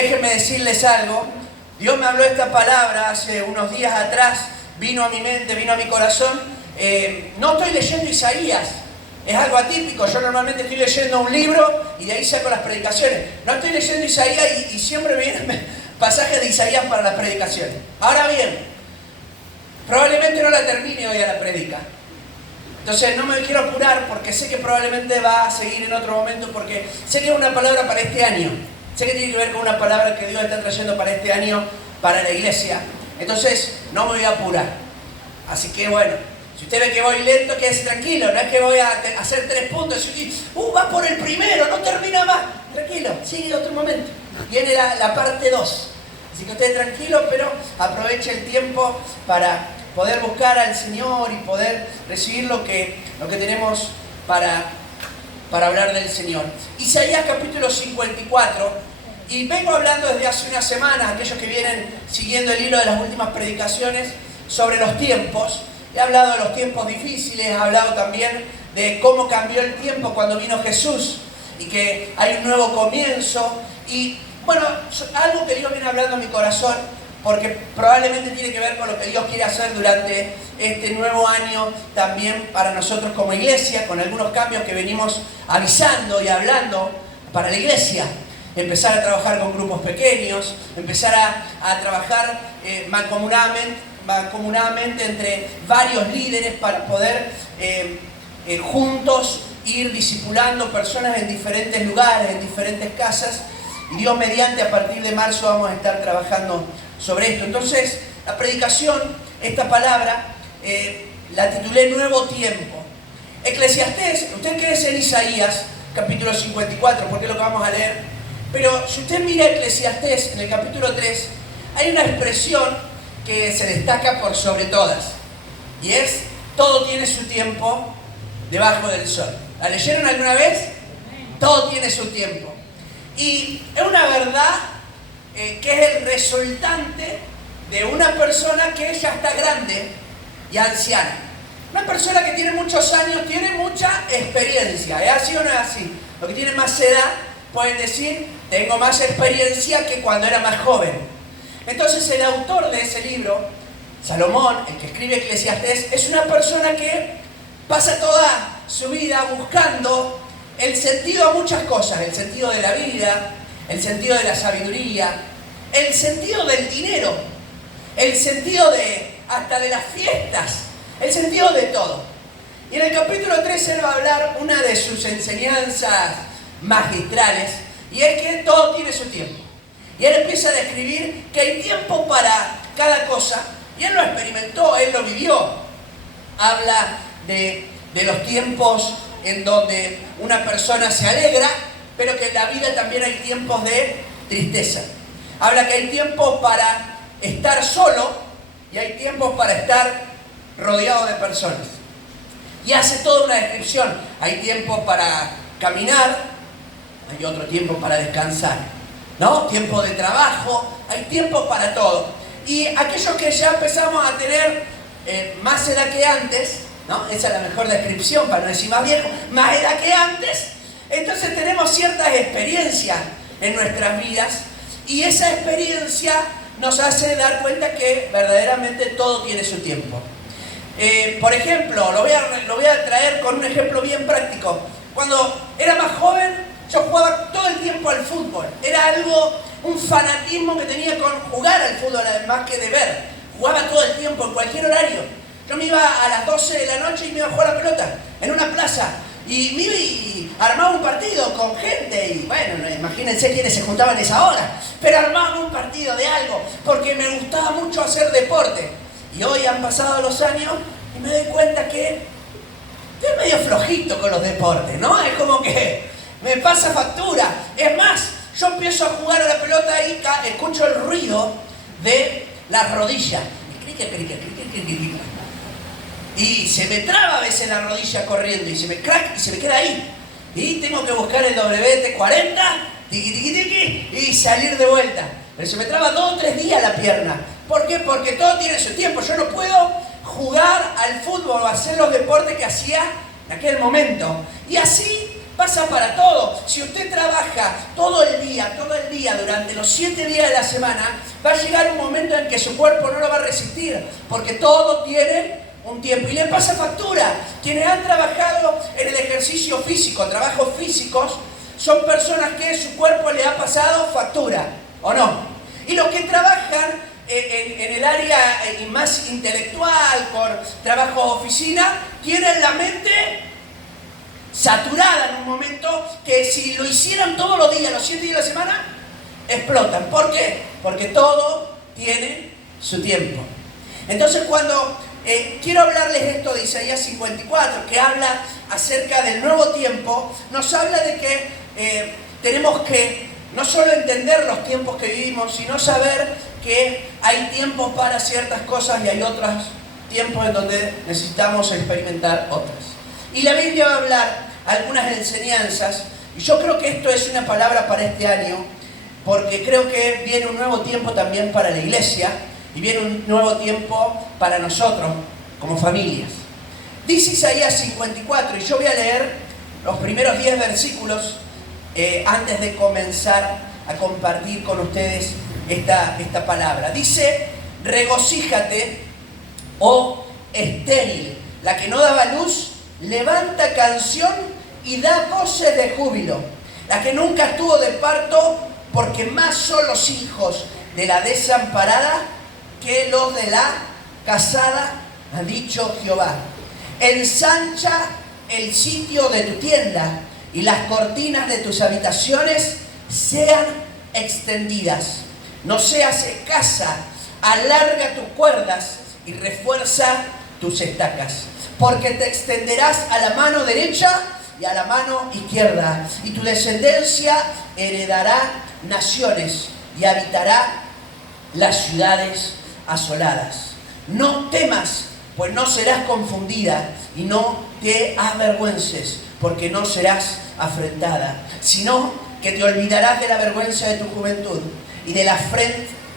Déjenme decirles algo. Dios me habló esta palabra hace unos días atrás, vino a mi mente, vino a mi corazón. No estoy leyendo Isaías, es algo atípico. Yo normalmente estoy leyendo un libro y de ahí saco las predicaciones. No estoy leyendo Isaías y siempre vienen pasajes de Isaías para las predicaciones. Ahora bien, probablemente no la termine hoy a la predica. Entonces no me quiero apurar porque sé que probablemente va a seguir en otro momento, porque sé que es una palabra para este año. Sé que tiene que ver con una palabra que Dios está trayendo para este año, para la iglesia. Entonces no me voy a apurar. Así que bueno, si usted ve que voy lento, quédese tranquilo. No es que voy a hacer 3 puntos y va por el primero, no termina más. Tranquilo, sigue otro momento. Viene la parte 2. Así que usted tranquilo, pero aproveche el tiempo para poder buscar al Señor y poder recibir lo que tenemos para hablar del Señor. Isaías capítulo 54, y vengo hablando desde hace unas semanas, aquellos que vienen siguiendo el hilo de las últimas predicaciones, sobre los tiempos. He hablado de los tiempos difíciles, he hablado también de cómo cambió el tiempo cuando vino Jesús, y que hay un nuevo comienzo, y bueno, algo que Dios viene hablando a mi corazón, porque probablemente tiene que ver con lo que Dios quiere hacer durante este nuevo año también para nosotros como iglesia, con algunos cambios que venimos avisando y hablando para la iglesia. Empezar a trabajar con grupos pequeños, empezar a trabajar mancomunadamente entre varios líderes para poder juntos ir discipulando personas en diferentes lugares, en diferentes casas. Y Dios mediante, a partir de marzo vamos a estar trabajando sobre esto. Entonces, la predicación, esta palabra, la titulé Nuevo Tiempo. Eclesiastés, usted cree en Isaías, capítulo 54, porque es lo que vamos a leer. Pero si usted mira Eclesiastés, en el capítulo 3, hay una expresión que se destaca por sobre todas. Y es, todo tiene su tiempo debajo del sol. ¿La leyeron alguna vez? Todo tiene su tiempo. Y es una verdad que es el resultante de una persona que ya está grande y anciana. Una persona que tiene muchos años, tiene mucha experiencia. ¿Es así o no es así? Los que tienen más edad pueden decir, tengo más experiencia que cuando era más joven. Entonces el autor de ese libro, Salomón, el que escribe Eclesiastés, es una persona que pasa toda su vida buscando el sentido a muchas cosas, el sentido de la vida, el sentido de la sabiduría, el sentido del dinero, el sentido hasta de las fiestas, el sentido de todo. Y en el capítulo 3 él va a hablar una de sus enseñanzas magistrales, y es que todo tiene su tiempo. Y él empieza a describir que hay tiempo para cada cosa, y él lo experimentó, él lo vivió. Habla de los tiempos en donde una persona se alegra, pero que en la vida también hay tiempos de tristeza. Habla que hay tiempos para estar solo y hay tiempos para estar rodeado de personas. Y hace toda una descripción. Hay tiempo para caminar, hay otro tiempo para descansar, ¿no? Tiempo de trabajo, hay tiempo para todo. Y aquellos que ya empezamos a tener más edad que antes, ¿no? Esa es la mejor descripción, para no decir más viejo, más edad que antes. Entonces tenemos ciertas experiencias en nuestras vidas, y esa experiencia nos hace dar cuenta que verdaderamente todo tiene su tiempo. Por ejemplo, lo voy a traer con un ejemplo bien práctico. Cuando era más joven, yo jugaba todo el tiempo al fútbol. Era un fanatismo que tenía con jugar al fútbol, además que de ver. Jugaba todo el tiempo, en cualquier horario. Yo me iba a las 12 de la noche y me iba a jugar a la pelota en una plaza. Y me iba y armaba un partido con gente. Y bueno, imagínense quiénes se juntaban a esa hora. Pero armaba un partido de algo, porque me gustaba mucho hacer deporte. Y hoy han pasado los años y me doy cuenta que estoy medio flojito con los deportes, ¿no? Es como que me pasa factura. Es más, yo empiezo a jugar a la pelota y escucho el ruido de las rodillas. Y se me traba a veces la rodilla corriendo y se me crack y se me queda ahí. Y tengo que buscar el WT-40, tiqui, tiqui, tiqui, y salir de vuelta. Pero se me traba 2 o 3 días la pierna. ¿Por qué? Porque todo tiene su tiempo. Yo no puedo jugar al fútbol o hacer los deportes que hacía en aquel momento. Y así pasa para todo. Si usted trabaja todo el día, durante los 7 días de la semana, va a llegar un momento en que su cuerpo no lo va a resistir, porque todo tiene un tiempo. Y le pasa factura. Quienes han trabajado en el ejercicio físico, trabajos físicos, son personas que su cuerpo le ha pasado factura, ¿o no? Y los que trabajan en el área más intelectual, por trabajo de oficina, tienen la mente saturada en un momento que si lo hicieran todos los días, los 7 días de la semana, explotan. ¿Por qué? Porque todo tiene su tiempo. Entonces cuando quiero hablarles esto de Isaías 54, que habla acerca del nuevo tiempo, nos habla de que tenemos que no solo entender los tiempos que vivimos, sino saber que hay tiempos para ciertas cosas y hay otros tiempos en donde necesitamos experimentar otras. Y la Biblia va a hablar algunas enseñanzas, y yo creo que esto es una palabra para este año, porque creo que viene un nuevo tiempo también para la iglesia, y viene un nuevo tiempo para nosotros como familias. Dice Isaías 54, y yo voy a leer los primeros 10 versículos antes de comenzar a compartir con ustedes esta palabra. Dice: regocíjate, oh estéril, la que no daba luz, levanta canción y da voces de júbilo. La que nunca estuvo de parto, porque más son los hijos de la desamparada que los de la casada, ha dicho Jehová. Ensancha el sitio de tu tienda y las cortinas de tus habitaciones sean extendidas. No seas escasa, alarga tus cuerdas y refuerza tus estacas. Porque te extenderás a la mano derecha y a la mano izquierda, y tu descendencia heredará naciones y habitará las ciudades asoladas. No temas, pues no serás confundida, y no te avergüences, porque no serás afrentada, sino que te olvidarás de la vergüenza de tu juventud y de la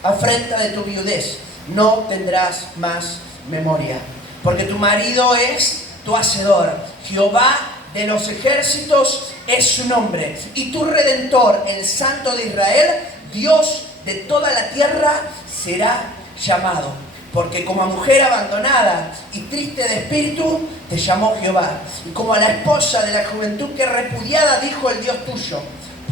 afrenta de tu viudez. No tendrás más memoria, porque tu marido es tu hacedor. Jehová de los ejércitos es su nombre, y tu Redentor, el Santo de Israel, Dios de toda la tierra, será llamado. Porque como a mujer abandonada y triste de espíritu, te llamó Jehová. Y como a la esposa de la juventud que repudiada, dijo el Dios tuyo: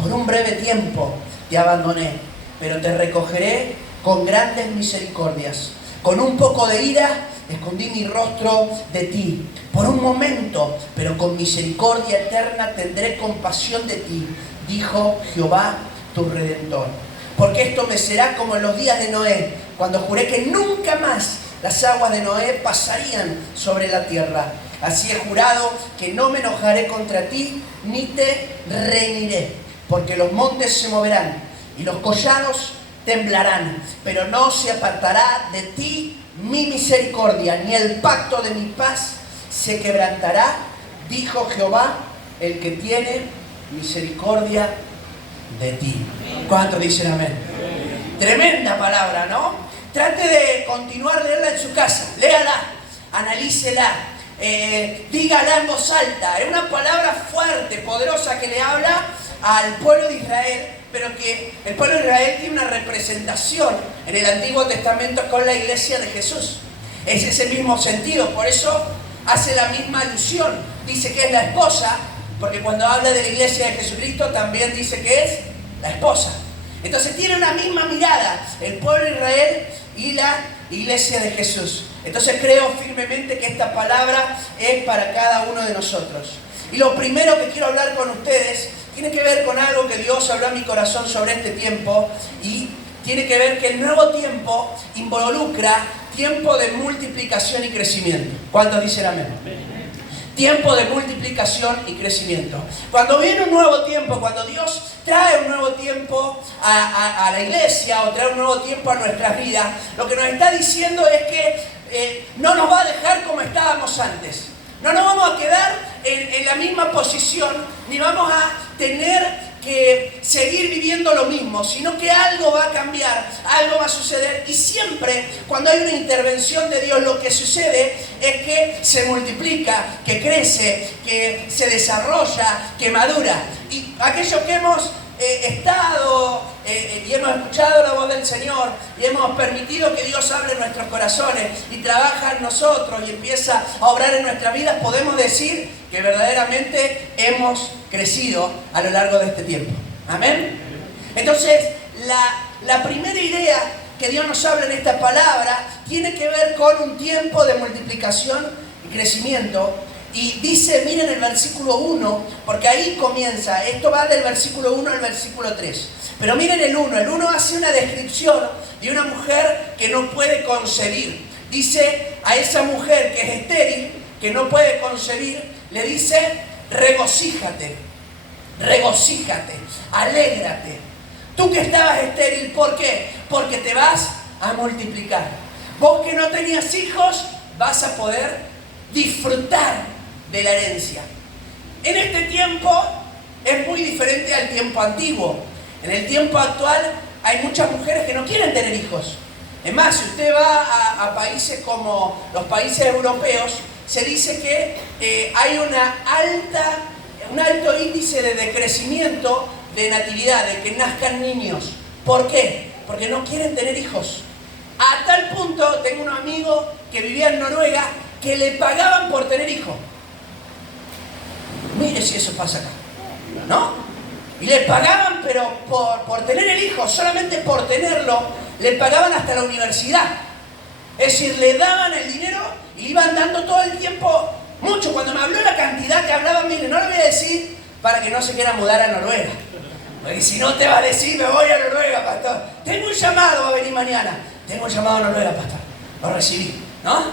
por un breve tiempo te abandoné, pero te recogeré con grandes misericordias. Con un poco de ira escondí mi rostro de ti. Por un momento, pero con misericordia eterna tendré compasión de ti, dijo Jehová tu Redentor. Porque esto me será como en los días de Noé, cuando juré que nunca más las aguas de Noé pasarían sobre la tierra. Así he jurado que no me enojaré contra ti, ni te reñiré, porque los montes se moverán y los collados temblarán, pero no se apartará de ti mi misericordia, ni el pacto de mi paz se quebrantará, dijo Jehová, el que tiene misericordia de ti. ¿Cuántos dicen amén? Tremenda palabra, ¿no? Trate de continuar leerla en su casa, léala, analícela, dígala en voz alta. Es una palabra fuerte, poderosa, que le habla al pueblo de Israel, pero que el pueblo de Israel tiene una representación en el Antiguo Testamento con la iglesia de Jesús. Es ese mismo sentido, por eso hace la misma alusión. Dice que es la esposa, porque cuando habla de la iglesia de Jesucristo también dice que es la esposa. Entonces tiene una misma mirada el pueblo de Israel y la iglesia de Jesús. Entonces creo firmemente que esta palabra es para cada uno de nosotros. Y lo primero que quiero hablar con ustedes tiene que ver con algo que Dios habló a mi corazón sobre este tiempo, y tiene que ver que el nuevo tiempo involucra tiempo de multiplicación y crecimiento. ¿Cuántos dicen amén? Tiempo de multiplicación y crecimiento. Cuando viene un nuevo tiempo, cuando Dios trae un nuevo tiempo a la iglesia, o trae un nuevo tiempo a nuestras vidas, lo que nos está diciendo es que no nos va a dejar como estábamos antes. No nos vamos a quedar en la misma posición, ni vamos a tener que seguir viviendo lo mismo, sino que algo va a cambiar, algo va a suceder. Y siempre cuando hay una intervención de Dios, lo que sucede es que se multiplica, que crece, que se desarrolla, que madura. Y aquellos que hemos estado y hemos escuchado la voz del Señor y hemos permitido que Dios hable en nuestros corazones y trabaja en nosotros y empieza a obrar en nuestras vidas, podemos decir que verdaderamente hemos crecido a lo largo de este tiempo. Amén. Entonces, la primera idea que Dios nos habla en esta palabra tiene que ver con un tiempo de multiplicación y crecimiento. Y dice, miren el versículo 1, porque ahí comienza, esto va del versículo 1 al versículo 3. Pero miren el 1 hace una descripción de una mujer que no puede concebir. Dice a esa mujer que es estéril, que no puede concebir, le dice, regocíjate, alégrate. Tú que estabas estéril, ¿por qué? Porque te vas a multiplicar. Vos que no tenías hijos, vas a poder disfrutar de la herencia. En este tiempo es muy diferente al tiempo antiguo. En el tiempo actual hay muchas mujeres que no quieren tener hijos. Es más, si usted va a países como los países europeos, se dice que hay un alto índice de decrecimiento de natividad, de que nazcan niños. ¿Por qué? Porque no quieren tener hijos. A tal punto, tengo un amigo que vivía en Noruega que le pagaban por tener hijos. Mire si eso pasa acá, ¿no? Y le pagaban, pero por tener el hijo, solamente por tenerlo, le pagaban hasta la universidad. Es decir, le daban el dinero y le iban dando todo el tiempo mucho. Cuando me habló la cantidad que hablaban, mire, no lo voy a decir para que no se quiera mudar a Noruega. Porque si no te va a decir, me voy a Noruega, pastor. Tengo un llamado, va a venir mañana. Tengo un llamado a Noruega, pastor. Lo recibí, ¿no?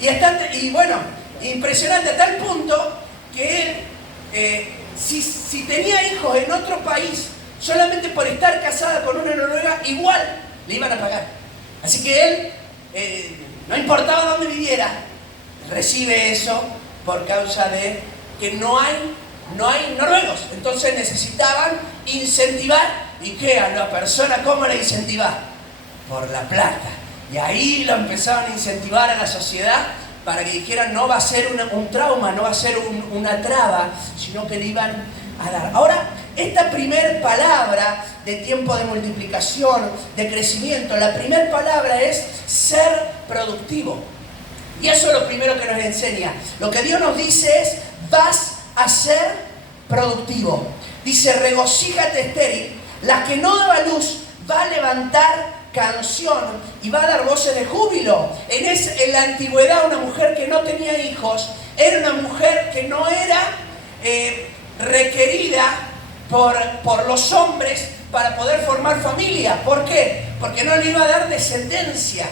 Y bueno, impresionante a tal punto que él, si tenía hijos en otro país, solamente por estar casada con una noruega, igual le iban a pagar. Así que él, no importaba dónde viviera, recibe eso por causa de que no hay noruegos. Entonces necesitaban incentivar. ¿Y qué? A la persona, ¿cómo la incentivar? Por la plata. Y ahí lo empezaban a incentivar a la sociedad para que dijeran, no va a ser un trauma, no va a ser una traba, sino que le iban a dar. Ahora, esta primer palabra de tiempo de multiplicación, de crecimiento, la primera palabra es ser productivo. Y eso es lo primero que nos enseña. Lo que Dios nos dice es, vas a ser productivo. Dice, regocíjate estéril, la que no daba luz va a levantar canción y va a dar voces de júbilo. En la antigüedad, una mujer que no tenía hijos era una mujer que no era requerida por los hombres para poder formar familia. ¿Por qué? Porque no le iba a dar descendencia.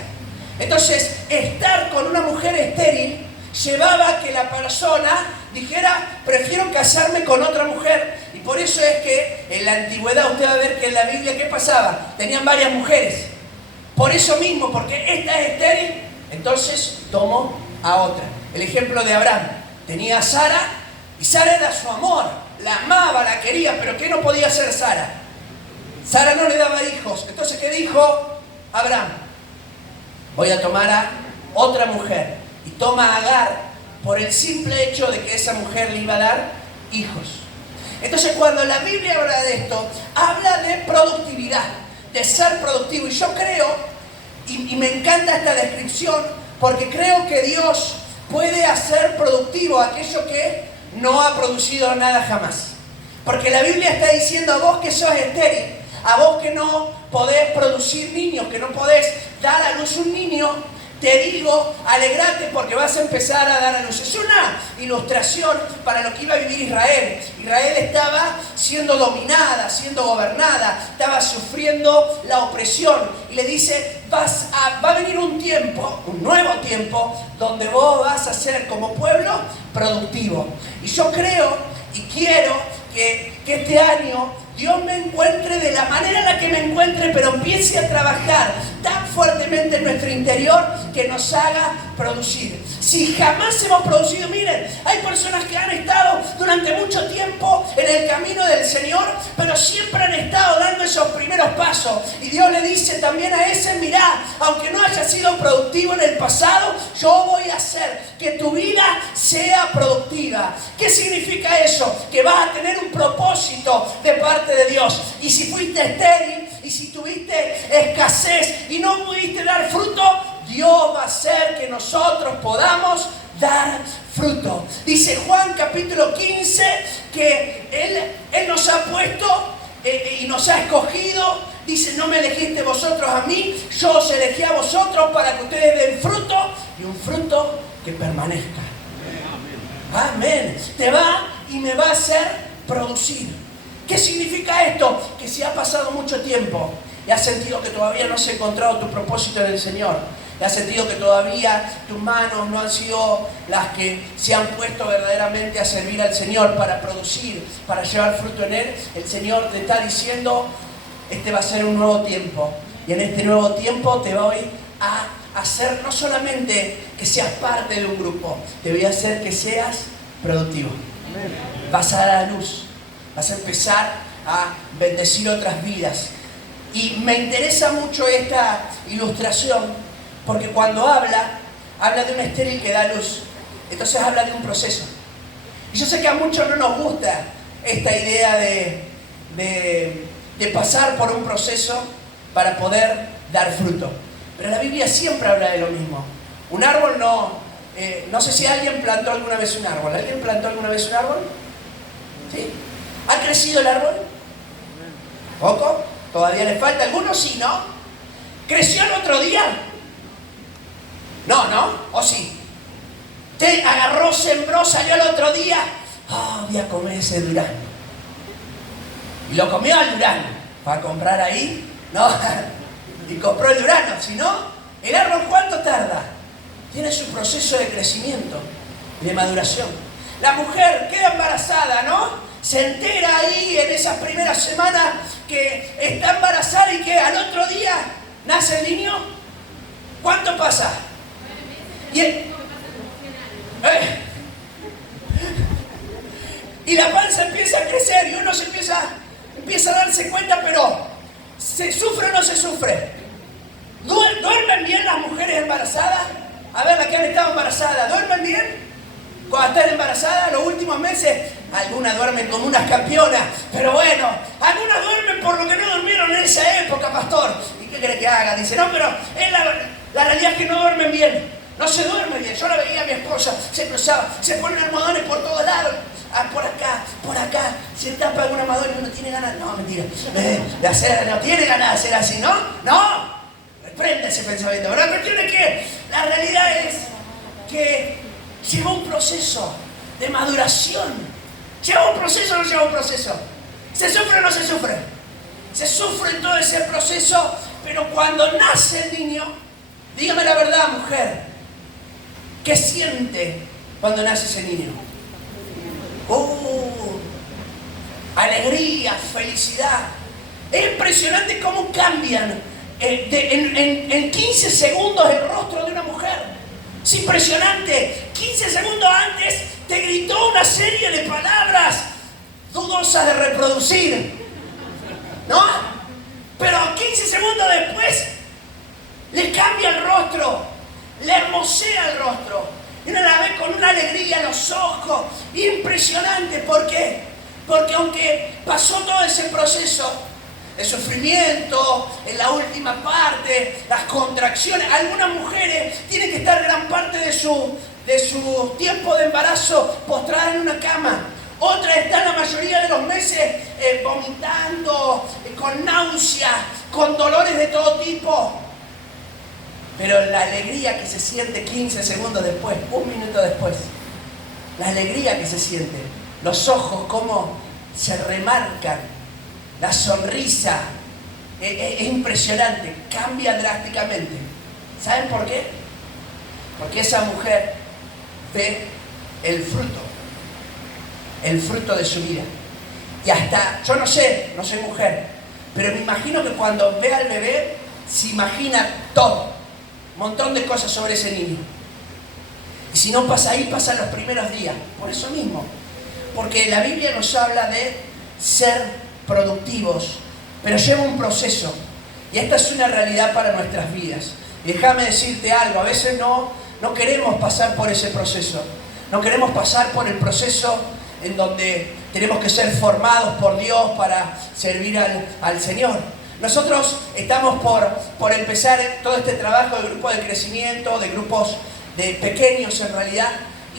Entonces, estar con una mujer estéril llevaba a que la persona dijera, prefiero casarme con otra mujer. Y por eso es que en la antigüedad usted va a ver que en la Biblia, ¿qué pasaba? Tenían varias mujeres. Por eso mismo, porque esta es estéril, entonces tomó a otra. El ejemplo de Abraham. Tenía a Sara, y Sara era su amor. La amaba, la quería, pero ¿qué no podía hacer Sara? Sara no le daba hijos. Entonces, ¿qué dijo Abraham? Voy a tomar a otra mujer. Y toma a Agar por el simple hecho de que esa mujer le iba a dar hijos. Entonces, cuando la Biblia habla de esto, habla de productividad, de ser productivo. Y yo creo, y me encanta esta descripción, porque creo que Dios puede hacer productivo aquello que no ha producido nada jamás. Porque la Biblia está diciendo, a vos que sos estéril, a vos que no podés producir niños, que no podés dar a luz un niño, te digo, alegrate porque vas a empezar a dar a luz. Es una ilustración para lo que iba a vivir Israel. Israel estaba siendo dominada, siendo gobernada, estaba sufriendo la opresión. Y le dice, va a venir un tiempo, un nuevo tiempo, donde vos vas a ser como pueblo productivo. Y yo creo y quiero que este año Dios me encuentre de la manera en la que me encuentre, pero empiece a trabajar tan fuertemente en nuestro interior que nos haga producir. Si jamás hemos producido, miren, hay personas que han estado durante mucho tiempo en el camino del Señor, pero siempre han estado dando esos primeros pasos. Y Dios le dice también a ese, mirá, aunque no haya sido productivo en el pasado, yo voy a hacer que tu vida sea productiva. ¿Qué significa eso? Que vas a tener un propósito de parte de Dios. Y si fuiste estéril, y si tuviste escasez y no pudiste dar fruto, Dios va a hacer que nosotros podamos dar fruto. Dice Juan capítulo 15 que Él nos ha puesto y nos ha escogido. Dice, no me elegiste vosotros a mí, yo os elegí a vosotros para que ustedes den fruto y un fruto que permanezca. Amén. Te va y me va a hacer producir. ¿Qué significa esto? Que si ha pasado mucho tiempo y has sentido que todavía no has encontrado tu propósito en el Señor, y has sentido que todavía tus manos no han sido las que se han puesto verdaderamente a servir al Señor para producir, para llevar fruto en Él, el Señor te está diciendo, este va a ser un nuevo tiempo. Y en este nuevo tiempo te voy a hacer no solamente que seas parte de un grupo, te voy a hacer que seas productivo. Vas a dar a luz, vas a empezar a bendecir otras vidas. Y me interesa mucho esta ilustración, porque cuando habla de un estéril que da luz. Entonces habla de un proceso. Y yo sé que a muchos no nos gusta esta idea de pasar por un proceso para poder dar fruto. Pero la Biblia siempre habla de lo mismo. Un árbol no sé si alguien plantó alguna vez un árbol. ¿Alguien plantó alguna vez un árbol? ¿Sí? ¿Ha crecido el árbol? ¿Poco? ¿Todavía le falta? ¿Algunos sí, no? ¿Creció el otro día? No, ¿o sí? Te agarró, sembró, salió el otro día. Voy a comer ese durazno. Y lo comió al durazno. ¿Para comprar ahí? No. Y compró el durazno. Si no, el árbol ¿cuánto tarda? Tiene su proceso de crecimiento y de maduración. La mujer queda embarazada, ¿no? Se entera ahí en esas primeras semanas que está embarazada y que al otro día nace el niño. ¿Cuánto pasa? Y la panza empieza a crecer y uno se empieza a darse cuenta, pero ¿se sufre o no se sufre? ¿Duermen bien las mujeres embarazadas? A ver, las que han estado embarazadas, ¿duermen bien? Cuando están embarazadas, los últimos meses, algunas duermen como unas campeonas, pero bueno, algunas duermen por lo que no durmieron en esa época, pastor. ¿Y qué quiere que haga? Dice, no, pero es la realidad es que no duermen bien. No se duerme bien. Yo la veía a mi esposa, se cruzaba, se ponen almohadones por todos lados. Por acá, se tapa algún almohadón y uno tiene ganas. No, mentira. No tiene ganas de hacer así, ¿no? No. Reprende ese pensamiento. Pero la cuestión es que la realidad es que lleva un proceso de maduración. ¿Lleva un proceso o no lleva un proceso? ¿Se sufre o no se sufre? Se sufre en todo ese proceso, pero cuando nace el niño, dígame la verdad, mujer, ¿qué siente cuando nace ese niño? Alegría, felicidad. Es impresionante cómo cambian en 15 segundos el rostro de una mujer. Es impresionante. 15 segundos antes te gritó una serie de palabras dudosas de reproducir, ¿no? Pero 15 segundos después le cambia el rostro, le hermosea el rostro. Y uno la ve con una alegría en los ojos. Impresionante. ¿Por qué? Porque aunque pasó todo ese proceso de sufrimiento, en la última parte, las contracciones, algunas mujeres tienen que estar gran parte de su tiempo de embarazo postradas en una cama. Otras están la mayoría de los meses vomitando, con náuseas, con dolores de todo tipo. Pero la alegría que se siente 15 segundos después, un minuto después, la alegría que se siente, los ojos cómo se remarcan, la sonrisa, es impresionante, cambia drásticamente. ¿Saben por qué? Porque esa mujer ve el fruto de su vida. Y hasta, yo no sé, no soy mujer, pero me imagino que cuando ve al bebé, se imagina todo. Un montón de cosas sobre ese niño. Y si no pasa ahí, pasan los primeros días. Por eso mismo. Porque la Biblia nos habla de ser productivos, pero lleva un proceso. Y esta es una realidad para nuestras vidas. Y déjame decirte algo, a veces no queremos pasar por ese proceso. No queremos pasar por el proceso en donde tenemos que ser formados por Dios para servir al Señor. Nosotros estamos por empezar todo este trabajo de grupo de crecimiento, de grupos de pequeños en realidad.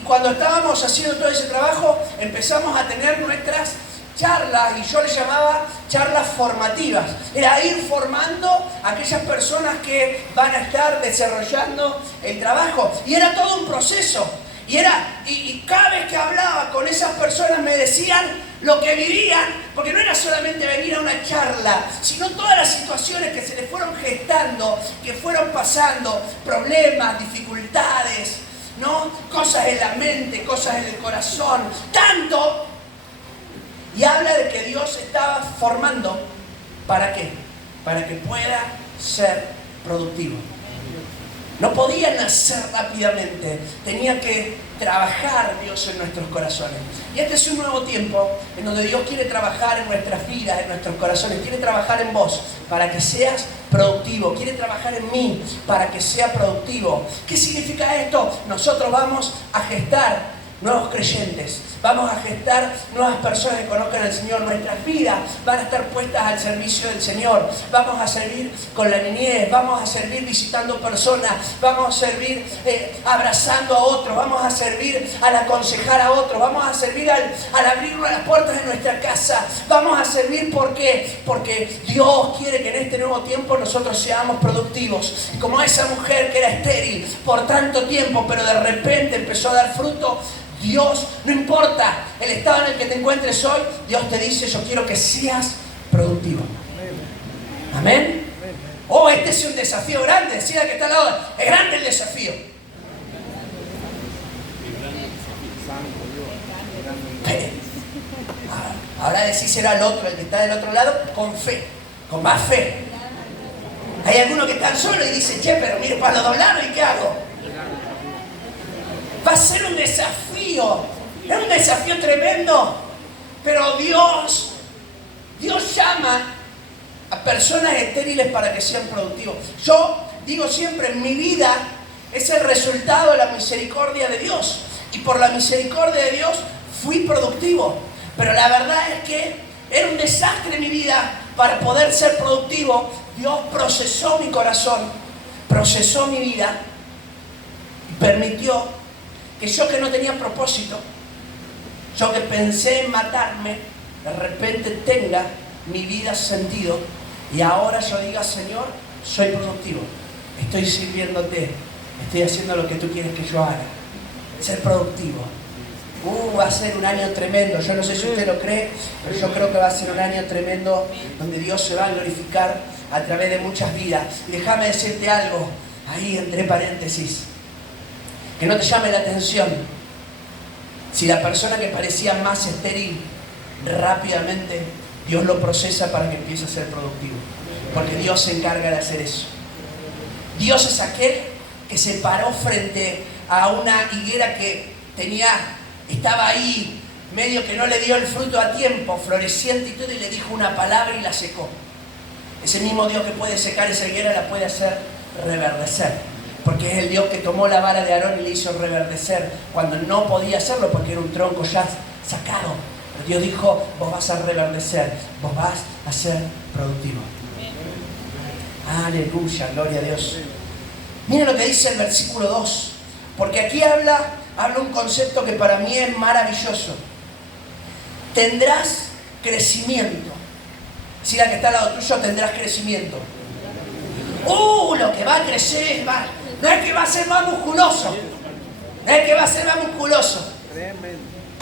Y cuando estábamos haciendo todo ese trabajo, empezamos a tener nuestras charlas, y yo les llamaba charlas formativas. Era ir formando a aquellas personas que van a estar desarrollando el trabajo. Y era todo un proceso. Y cada vez que hablaba con esas personas me decían lo que vivían, porque no era solamente venir a una charla, sino todas las situaciones que se les fueron gestando, que fueron pasando, problemas, dificultades, ¿no? Cosas en la mente, cosas en el corazón, tanto. Y habla de que Dios estaba formando, ¿para qué? Para que pueda ser productivo. No podía nacer rápidamente, tenía que trabajar Dios en nuestros corazones. Y este es un nuevo tiempo en donde Dios quiere trabajar en nuestras vidas, en nuestros corazones, quiere trabajar en vos para que seas productivo, quiere trabajar en mí para que sea productivo. ¿Qué significa esto? Nosotros vamos a gestar nuevos creyentes, vamos a gestar nuevas personas que conozcan al Señor. Nuestras vidas van a estar puestas al servicio del Señor. Vamos a servir con la niñez, vamos a servir visitando personas, vamos a servir abrazando a otros, vamos a servir al aconsejar a otros, vamos a servir al abrir las puertas de nuestra casa. Vamos a servir, ¿por qué? Porque Dios quiere que en este nuevo tiempo nosotros seamos productivos. Como esa mujer que era estéril por tanto tiempo, pero de repente empezó a dar fruto. Dios, no importa el estado en el que te encuentres hoy, Dios te dice: yo quiero que seas productivo. Amén. Oh, este es un desafío grande. Decida que está al lado, es grande el desafío. Ahora decíselo al otro, el que está del otro lado, con fe, con más fe. Hay alguno que está solo y dice: che, pero mire para los dos lados, ¿y qué hago? Va a ser un desafío, es un desafío tremendo, pero Dios llama a personas estériles para que sean productivos. Yo digo siempre, en mi vida es el resultado de la misericordia de Dios, y por la misericordia de Dios fui productivo, pero la verdad es que era un desastre mi vida. Para poder ser productivo, Dios procesó mi corazón, procesó mi vida y permitió que yo, que no tenía propósito, yo que pensé en matarme, de repente tenga mi vida sentido, y ahora yo diga: Señor, soy productivo, estoy sirviéndote, estoy haciendo lo que tú quieres que yo haga. Ser productivo. Va a ser un año tremendo. Yo no sé si usted lo cree, pero yo creo que va a ser un año tremendo donde Dios se va a glorificar a través de muchas vidas. Y déjame decirte algo, ahí entre paréntesis, que no te llame la atención si la persona que parecía más estéril, rápidamente Dios lo procesa para que empiece a ser productivo, porque Dios se encarga de hacer eso. Dios es aquel que se paró frente a una higuera que estaba ahí, medio que no le dio el fruto a tiempo, floreciente y todo, y le dijo una palabra y la secó. Ese mismo Dios que puede secar esa higuera la puede hacer reverdecer, porque es el Dios que tomó la vara de Aarón y le hizo reverdecer cuando no podía hacerlo porque era un tronco ya sacado. Pero Dios dijo: vos vas a reverdecer, vos vas a ser productivo. Aleluya, gloria a Dios. Miren lo que dice el versículo 2, porque aquí habla un concepto que para mí es maravilloso. Tendrás crecimiento. Si la que está al lado tuyo, tendrás crecimiento. Lo que va a crecer es más. No es que va a ser más musculoso. No es que va a ser más musculoso.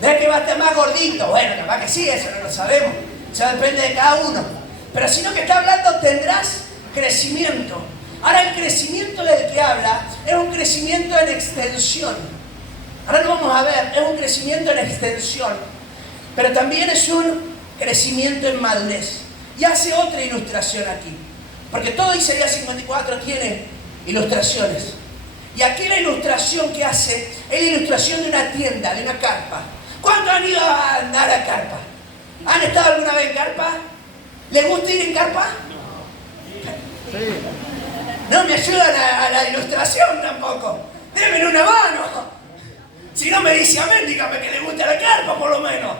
No es que va a estar más gordito. Bueno, capaz que sí, eso no lo sabemos. Eso depende de cada uno. Pero sino que está hablando, tendrás crecimiento. Ahora, el crecimiento del que habla es un crecimiento en extensión. Ahora lo vamos a ver, es un crecimiento en extensión. Pero también es un crecimiento en madurez. Y hace otra ilustración aquí. Porque todo Isaías 54 tiene ilustraciones. Y aquí la ilustración que hace es la ilustración de una tienda, de una carpa. ¿Cuántos han ido a andar a carpa? ¿Han estado alguna vez en carpa? ¿Les gusta ir en carpa? Sí. No me ayudan a la ilustración tampoco. Denme una mano. Si no me dice amén, dígame que le gusta la carpa por lo menos.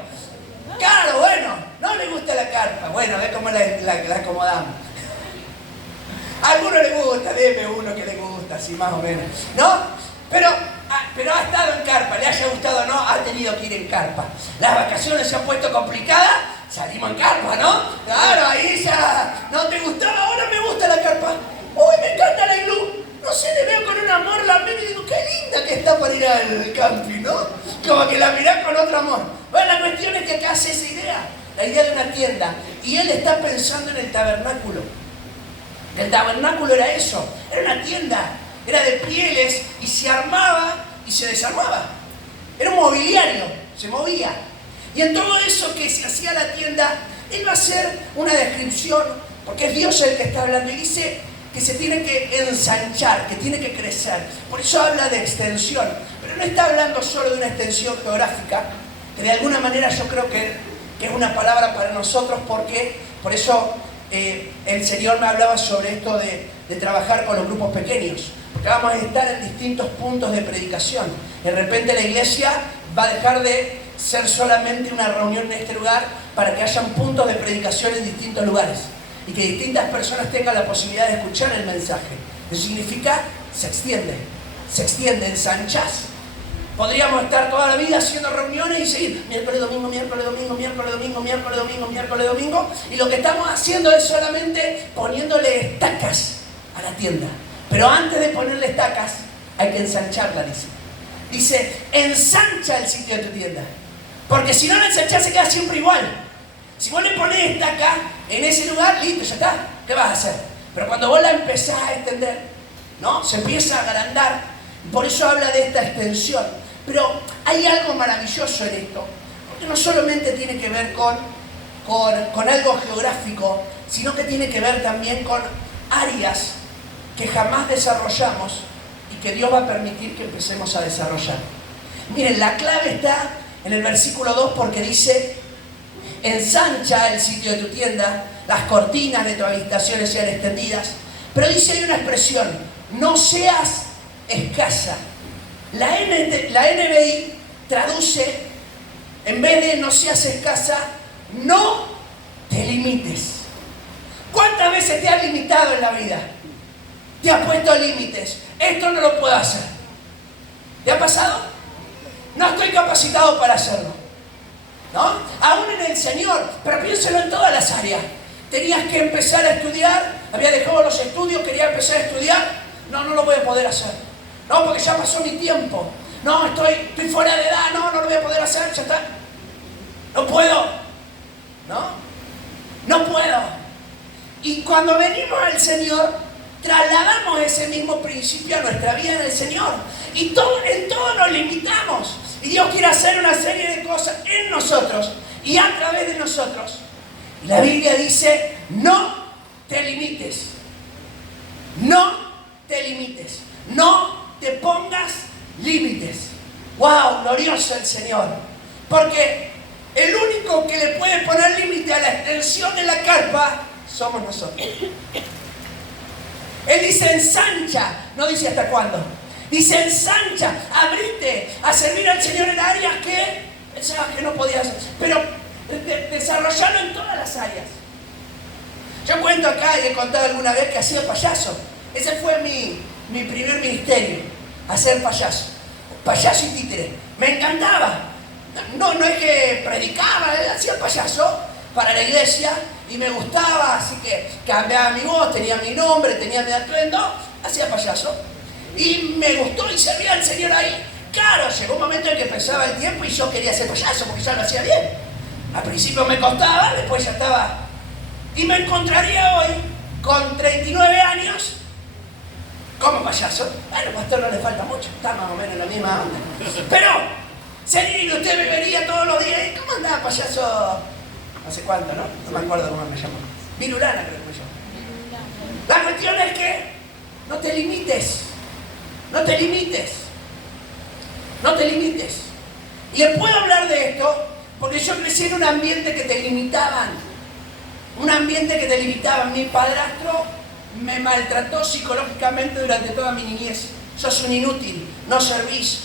Claro, bueno, no le gusta la carpa. Bueno, ve cómo la acomodamos. A alguno le gusta, deme uno que le gusta, así más o menos. ¿No? Pero ha estado en carpa, le haya gustado o no, ha tenido que ir en carpa. Las vacaciones se han puesto complicadas, salimos en carpa, ¿no? Claro, ahí ya no te gustaba, ahora me gusta la carpa. Uy, me encanta la iglú. No sé, le veo con un amor la mira y digo, qué linda que está para ir al camping, ¿no? Como que la mirás con otro amor. Bueno, la cuestión es que acá hace esa idea, la idea de una tienda. Y él está pensando en el tabernáculo. El tabernáculo era eso, era una tienda, era de pieles y se armaba y se desarmaba. Era un mobiliario, se movía. Y en todo eso que se hacía la tienda, él va a hacer una descripción, porque es Dios el que está hablando y dice que se tiene que ensanchar, que tiene que crecer. Por eso habla de extensión, pero no está hablando solo de una extensión geográfica, que de alguna manera yo creo que es una palabra para nosotros, porque por eso el Señor me hablaba sobre esto de trabajar con los grupos pequeños, porque vamos a estar en distintos puntos de predicación. De repente la iglesia va a dejar de ser solamente una reunión en este lugar para que hayan puntos de predicación en distintos lugares y que distintas personas tengan la posibilidad de escuchar el mensaje. Eso significa, se extiende, ensanchás. Podríamos estar toda la vida haciendo reuniones y seguir miércoles, domingo, miércoles, domingo, miércoles, domingo, miércoles, domingo, miércoles, domingo. Y lo que estamos haciendo es solamente poniéndole estacas a la tienda. Pero antes de ponerle estacas, hay que ensancharla, dice. Dice, ensancha el sitio de tu tienda. Porque si no la ensanchás, se queda siempre igual. Si vos le ponés estaca en ese lugar, listo, ya está. ¿Qué vas a hacer? Pero cuando vos la empezás a extender, ¿no? Se empieza a agrandar. Por eso habla de esta extensión. Pero hay algo maravilloso en esto, porque no solamente tiene que ver con algo geográfico, sino que tiene que ver también con áreas que jamás desarrollamos y que Dios va a permitir que empecemos a desarrollar. Miren, la clave está en el versículo 2 porque dice, ensancha el sitio de tu tienda, las cortinas de tus habitaciones sean extendidas. Pero dice ahí una expresión, no seas escasa. La NBI traduce, en vez de no seas escasa, no te limites. ¿Cuántas veces te has limitado en la vida? Te has puesto límites. Esto no lo puedo hacer. ¿Te ha pasado? No estoy capacitado para hacerlo, ¿no? Aún en el Señor, pero piénselo en todas las áreas. Tenías que empezar a estudiar, había dejado los estudios, quería empezar a estudiar. No lo voy a poder hacer. No, porque ya pasó mi tiempo. No, estoy fuera de edad. No lo voy a poder hacer, ya está. No puedo. No puedo. Y cuando venimos al Señor, trasladamos ese mismo principio a nuestra vida en el Señor. Y en todo nos limitamos. Y Dios quiere hacer una serie de cosas en nosotros y a través de nosotros. Y la Biblia dice, no te limites. No te limites. No te pongas límites. ¡Wow! Glorioso el Señor. Porque el único que le puede poner límite a la extensión de la carpa somos nosotros. Él dice ensancha, no dice hasta cuándo. Dice ensancha, abrite a servir al Señor en áreas que pensabas que no podías hacer. Pero desarrollarlo en todas las áreas. Yo cuento acá y he contado alguna vez que hacía payaso. Ese fue mi primer ministerio, hacer payaso. Payaso y títere. Me encantaba. No es que predicaba, hacía payaso para la iglesia y me gustaba, así que cambiaba mi voz, tenía mi nombre, tenía mi atuendo, hacía payaso. Y me gustó y servía al Señor ahí. Claro, llegó un momento en que pensaba el tiempo y yo quería ser payaso porque ya lo hacía bien. Al principio me costaba, después ya estaba. Y me encontraría hoy, con 39 años, como payaso. Bueno, pastor, no le falta mucho, está más o menos en la misma onda. Pero, señor, usted me vería todos los días. ¿Cómo andaba payaso? No sé cuánto, ¿no? No me acuerdo cómo me llamó. Virulana creo que me llamó. La cuestión es que no te limites. No te limites. No te limites. Y les puedo hablar de esto porque yo crecí en un ambiente que te limitaban. Un ambiente que te limitaba. Mi padrastro me maltrató psicológicamente durante toda mi niñez. Sos un inútil, no servís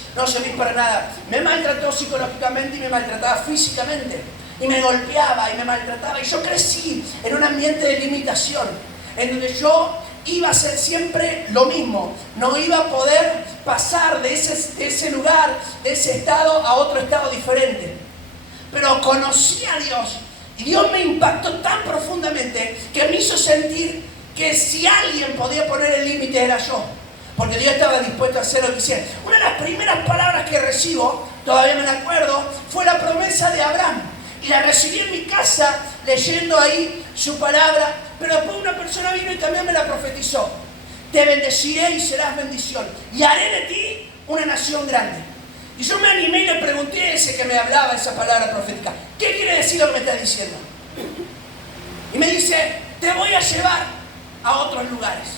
para nada. Me maltrató psicológicamente y me maltrataba físicamente. Y me golpeaba y me maltrataba. Y yo crecí en un ambiente de limitación, en donde yo iba a hacer siempre lo mismo. No iba a poder pasar de ese lugar, de ese estado a otro estado diferente. Pero conocí a Dios y Dios me impactó tan profundamente que me hizo sentir que si alguien podía poner el límite era yo. Porque Dios estaba dispuesto a hacer lo que hiciera. Una de las primeras palabras que recibo, todavía me la acuerdo, fue la promesa de Abraham. Y la recibí en mi casa leyendo ahí su palabra. Pero después una persona vino y también me la profetizó. Te bendeciré y serás bendición. Y haré de ti una nación grande. Y yo me animé y le pregunté a ese que me hablaba esa palabra profética. ¿Qué quiere decir lo que me está diciendo? Y me dice, te voy a llevar a otros lugares.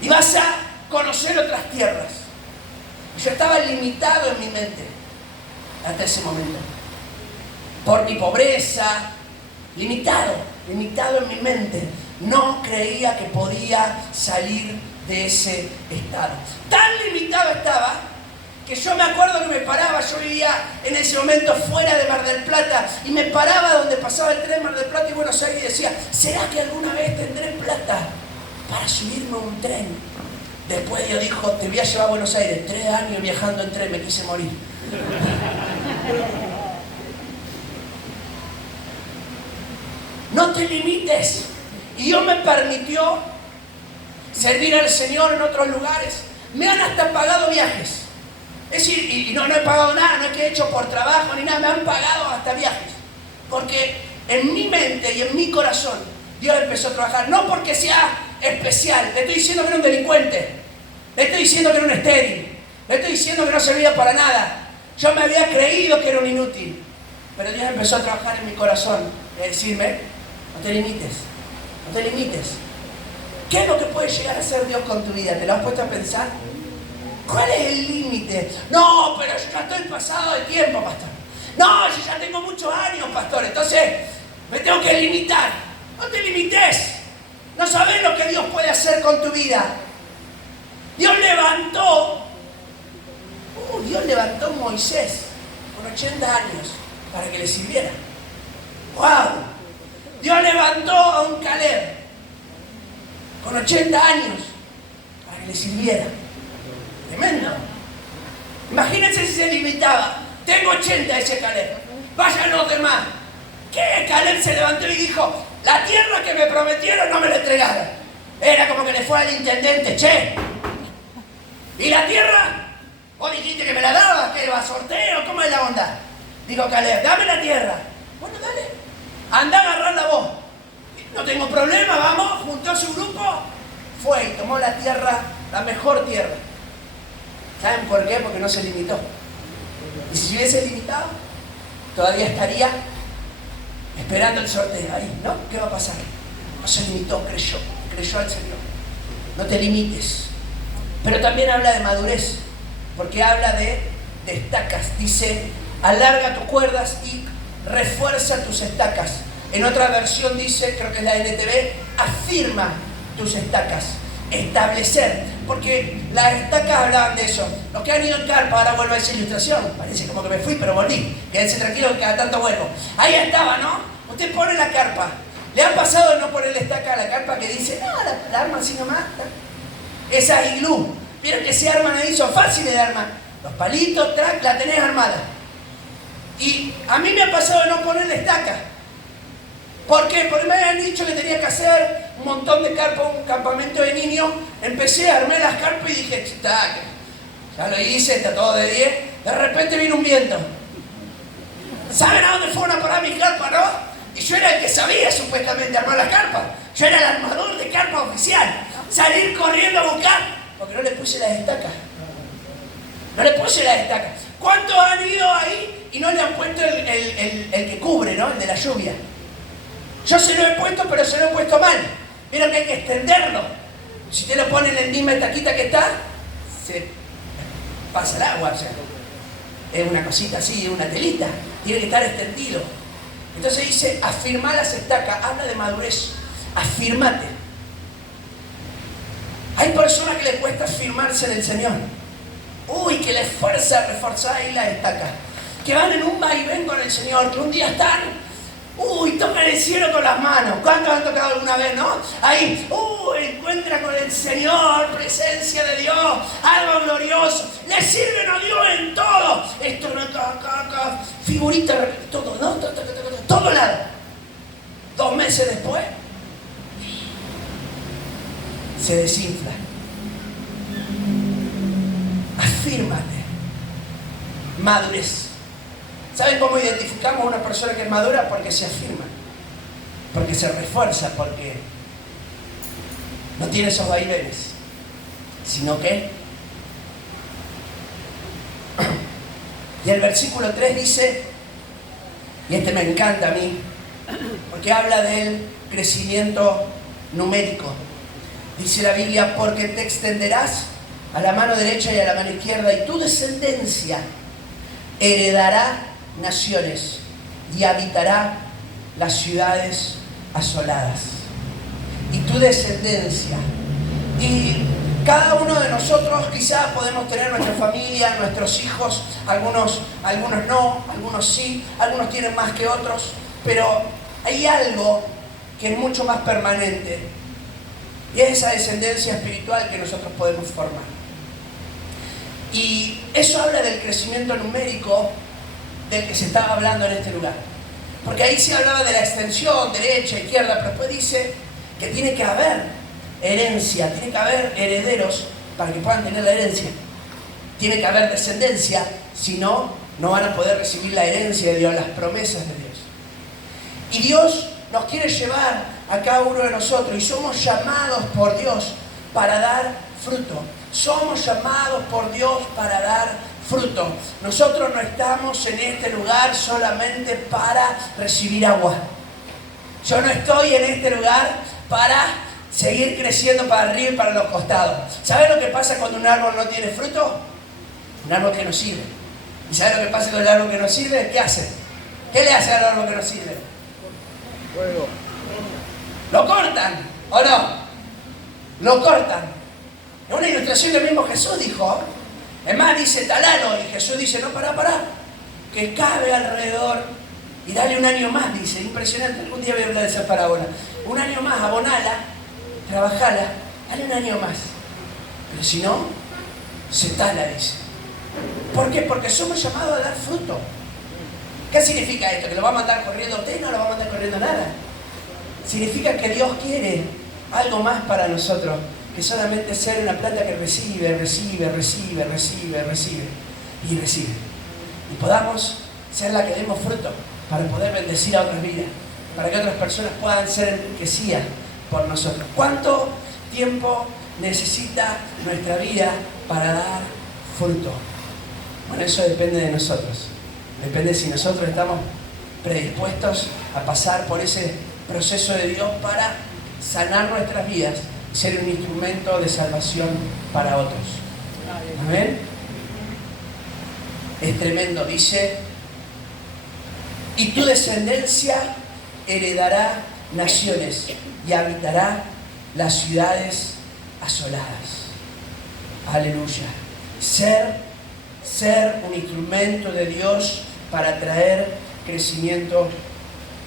Y vas a conocer otras tierras. Y yo estaba limitado en mi mente hasta ese momento. Por mi pobreza, limitado en mi mente. No creía que podía salir de ese estado. Tan limitado estaba que yo me acuerdo que me paraba, yo vivía en ese momento fuera de Mar del Plata y me paraba donde pasaba el tren Mar del Plata y Buenos Aires y decía, ¿será que alguna vez tendré plata para subirme a un tren? Después Dios dijo, te voy a llevar a Buenos Aires. 3 años viajando en tren, me quise morir. No te limites. Y Dios me permitió servir al Señor en otros lugares. Me han hasta pagado viajes. Es decir, y no he pagado nada, no es que he hecho por trabajo ni nada, me han pagado hasta viajes. Porque en mi mente y en mi corazón Dios empezó a trabajar. No porque sea especial, le estoy diciendo que era un delincuente, le estoy diciendo que era un estéril, le estoy diciendo que no servía para nada. Yo me había creído que era un inútil. Pero Dios empezó a trabajar en mi corazón y decirme, no te limites, no te limites. ¿Qué es lo que puede llegar a hacer Dios con tu vida? ¿Te lo has puesto a pensar? ¿Cuál es el límite? No, pero yo ya estoy pasado de tiempo, pastor. No, yo ya tengo muchos años, pastor. Entonces, me tengo que limitar. No te limites. No sabes lo que Dios puede hacer con tu vida. Dios levantó a Moisés con 80 años para que le sirviera. ¡Wow! Dios levantó a un Caleb con 80 años para que le sirviera. Tremendo. Imagínense si se limitaba. Tengo 80 ese Caleb. Vayan los demás. ¿Qué? Caleb se levantó y dijo, la tierra que me prometieron no me la entregaron. Era como que le fue al intendente, che. ¿Y la tierra? Vos dijiste que me la dabas, que iba a sorteo, ¿cómo es la onda? Dijo Caleb, dame la tierra. Bueno, dale. Anda a agarrarla vos. No tengo problema, vamos. Juntó a su grupo. Fue y tomó la tierra, la mejor tierra. ¿Saben por qué? Porque no se limitó. Y si se hubiese limitado, todavía estaría esperando el sorteo ahí, ¿no? ¿Qué va a pasar? No se limitó, creyó al Señor. No te limites. Pero también habla de madurez, porque habla de estacas. Dice, alarga tus cuerdas y refuerza tus estacas. En otra versión dice, creo que es la NTV, afirma tus estacas. Establecer, porque las estacas hablaban de eso. Los que han ido en carpa, ahora vuelvo a esa ilustración. Parece como que me fui, pero volví. Quédense tranquilos que cada tanto vuelvo. Ahí estaba, ¿no? Usted pone la carpa. ¿Le ha pasado de no ponerle estaca a la carpa que dice, no, la arman así nomás? Esas iglú, vieron que se arman ahí, son fáciles de armar. Los palitos, track, la tenés armada. Y a mí me ha pasado de no ponerle estaca. ¿Por qué? Porque me habían dicho que tenía que hacer un montón de carpas, un campamento de niños. Empecé a armar las carpas y dije, ya lo hice, está todo de 10. De repente vino un viento. ¿Saben a dónde fueron a parar mis carpas, no? Y yo era el que sabía supuestamente armar las carpas. Yo era el armador de carpa oficial. Salir corriendo a buscar, porque no le puse las estacas. No le puse las estacas. ¿Cuántos han ido ahí y no le han puesto el que cubre, ¿no? El de la lluvia. Yo se lo he puesto, pero se lo he puesto mal. Vieron que hay que extenderlo. Si usted lo pone en el misma estaquita que está, se pasa el agua, o sea, es una cosita así, una telita, tiene que estar extendido. Entonces dice, afirmá las estacas, habla de madurez, afirmate. Hay personas que les cuesta afirmarse en el Señor. Uy, que les fuerza reforzar ahí las estacas. Que van en un vaivén con el Señor, que un día están, tocan el cielo con las manos. ¿Cuántos han tocado alguna vez, no? Ahí, encuentra con el Señor, presencia de Dios, algo glorioso. Le sirven a Dios en todo. Esto no acá, figurita, todo, ¿no? Todo nada. 2 meses después, se desinfla. Afírmate. Madurez. ¿Saben cómo identificamos a una persona que es madura? Porque se afirma, porque se refuerza, porque no tiene esos vaivenes, sino que... Y el versículo 3 dice, y este me encanta a mí, porque habla del crecimiento numérico. Dice la Biblia, porque te extenderás a la mano derecha y a la mano izquierda, y tu descendencia heredará naciones y habitará las ciudades asoladas. Y tu descendencia. Y cada uno de nosotros quizás podemos tener nuestra familia, nuestros hijos, algunos no, algunos sí, algunos tienen más que otros, pero hay algo que es mucho más permanente, y es esa descendencia espiritual que nosotros podemos formar. Y eso habla del crecimiento numérico del que se estaba hablando en este lugar. Porque ahí se hablaba de la extensión, derecha, izquierda, pero después dice que tiene que haber herencia, tiene que haber herederos para que puedan tener la herencia. Tiene que haber descendencia, si no, no van a poder recibir la herencia de Dios, las promesas de Dios. Y Dios nos quiere llevar a cada uno de nosotros, y somos llamados por Dios para dar fruto. Somos llamados por Dios para dar fruto. Nosotros no estamos en este lugar solamente para recibir agua. Yo no estoy en este lugar para seguir creciendo para arriba y para los costados. ¿Sabes lo que pasa cuando un árbol no tiene fruto? Un árbol que no sirve. ¿Y sabes lo que pasa con el árbol que no sirve? ¿Qué hace? ¿Qué le hace al árbol que no sirve? Fuego. Lo cortan, ¿o no? Lo cortan. Es una ilustración que el mismo Jesús dijo. Es más, dice talalo, y Jesús dice, no, pará, que cabe alrededor, y dale un año más, dice, impresionante, algún día voy a hablar de esa parábola. Un año más, abonala, trabajala, dale un año más. Pero si no, se tala, dice. ¿Por qué? Porque somos llamados a dar fruto. ¿Qué significa esto? ¿Que lo va a mandar corriendo usted? No lo va a mandar corriendo nada. Significa que Dios quiere algo más para nosotros, que solamente ser una planta que recibe. Y podamos ser la que demos fruto para poder bendecir a otras vidas, para que otras personas puedan ser enriquecidas por nosotros. ¿Cuánto tiempo necesita nuestra vida para dar fruto? Bueno, eso depende de nosotros. Depende si nosotros estamos predispuestos a pasar por ese proceso de Dios para sanar nuestras vidas, ser un instrumento de salvación para otros. Amén. Es tremendo, dice, y tu descendencia heredará naciones y habitará las ciudades asoladas. Aleluya. Ser un instrumento de Dios para traer crecimiento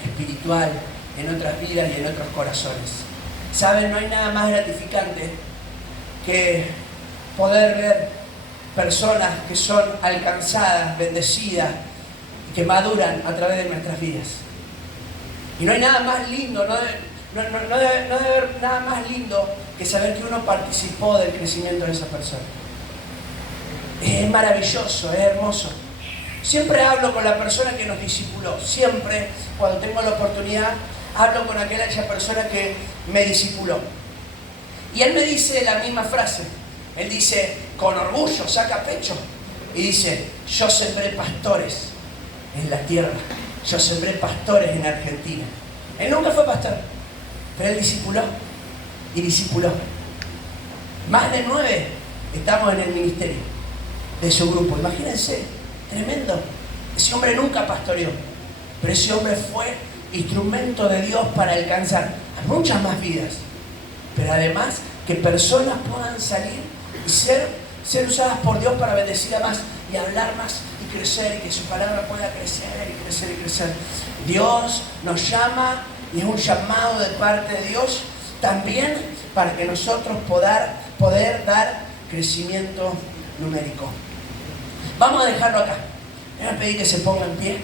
espiritual en otras vidas y en otros corazones. ¿Saben? No hay nada más gratificante que poder ver personas que son alcanzadas, bendecidas, que maduran a través de nuestras vidas. Y no hay nada más lindo, no debe haber nada más lindo que saber que uno participó del crecimiento de esa persona. Es maravilloso, es hermoso. Siempre hablo con la persona que nos discipuló, siempre, cuando tengo la oportunidad, hablo con aquella persona que me discipuló. Y él me dice la misma frase. Él dice, con orgullo, saca pecho. Y dice, yo sembré pastores en la tierra. Yo sembré pastores en Argentina. Él nunca fue pastor, pero él discipuló. Y discipuló. Más de 9 estamos en el ministerio. de su grupo. Imagínense, tremendo. Ese hombre nunca pastoreó, pero ese hombre fue instrumento de Dios para alcanzar a muchas más vidas. Pero además que personas puedan salir y ser usadas por Dios para bendecir a más y hablar más y crecer, y que su palabra pueda crecer y crecer y crecer. Dios nos llama, y es un llamado de parte de Dios también para que nosotros poder dar crecimiento numérico. Vamos a dejarlo acá. Voy a pedir que se ponga en pie.